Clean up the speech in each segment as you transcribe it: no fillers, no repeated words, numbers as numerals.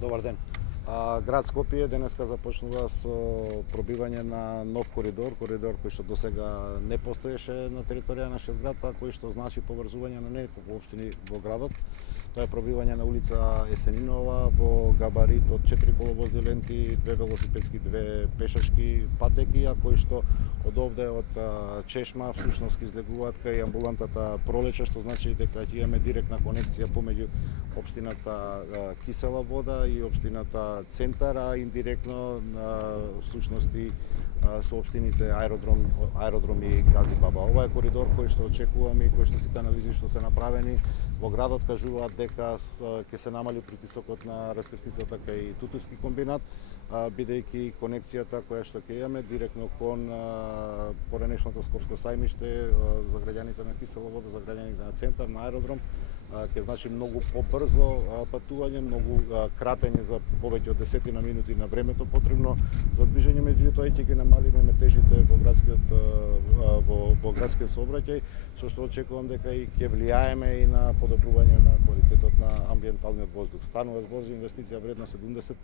Добар ден. Град Скопје денеска започнува со пробивање на нов коридор кој што досега не постоеше на територија на нашиот град, а кој што значи поврзување на неколку општини во градот. Тоа е пробивање на улица Есенинова во габарит од 4 коловозни ленти, 2 велосипедски, 2 пешачки патеки, а кои што од овде од Чешма всушност излегуваат кај амбулантата Пролече, што значи дека ќе имаме директна конекција помеѓу општината Кисела Вода и општината Центар, а индиректно всушност и со општините Аеродром и Гази Баба. Ова е коридор кој што очекуваме и кој што сите анализи што се направени во градот кажуваат дека ќе се намали притисокот на раскрсницата кај Тутуски комбинат, бидејќи конекцијата која што ќе имаме директно кон поранешното Скопско сајмиште за граѓаните на Кисела Вода, за граѓаните на Центар, на Аеродром, ќе значи многу побрзо патување, многу кратење за повеќе од 10 минути на времето потребно за движење, меѓутоа и ќе ги намалиме метежите во градскиот сообраќај, со што очекувам дека и ќе влијаеме и на подобрување на квалитетот на амбиенталниот воздух. Станува збор за инвестиција вредна 70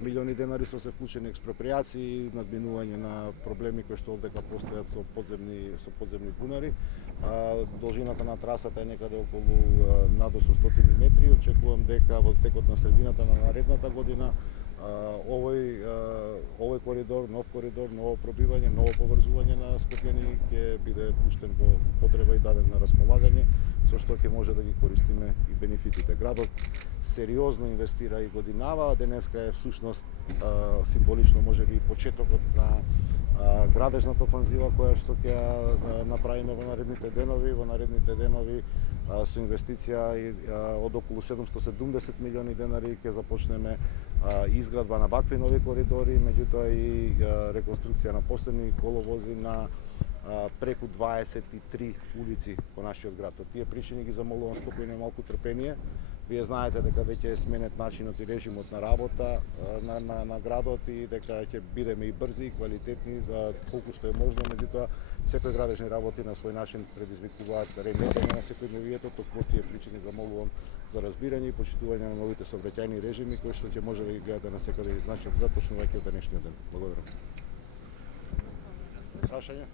милиони денари со се вклучени експроприации, надминување на проблеми кои што овдека постојат со подземни бунари. Должината на трасата е некаде околу над 800 метри. Очекувам дека во текот на средината на наредната година овој коридор, ново пробивање, ново поврзување на скопјани ќе биде пуштен во потреба и даден на располагање, со што ќе може да ги користиме и бенефитите. Градот сериозно инвестира и годинава, денеска е всушност символично можеби почетокот на градежната офанзива која што ќе направиме во наредните денови со инвестиција од околу 770 милиони денари ќе започнеме изградба на вакви нови коридори, меѓутоа и реконструкција на последни коловози на преку 23 улици по нашиот град. Од тие причини ги замолувам Скопјани малку трпение. Вие знаете дека веќе е сменет начинот и режимот на работа на градот и дека ќе бидеме и брзи и квалитетни колку што е можно, меѓутоа секој градежни работи на свој начин предизвикуваат реметење на секојдневието. Токму тие причини замолувам за разбирање и почитување на новите сообраќајни режими кои што ќе може да ги гледате на секаде из нашиот град почнувајќи од денешниот ден. Благодарам. Прашање?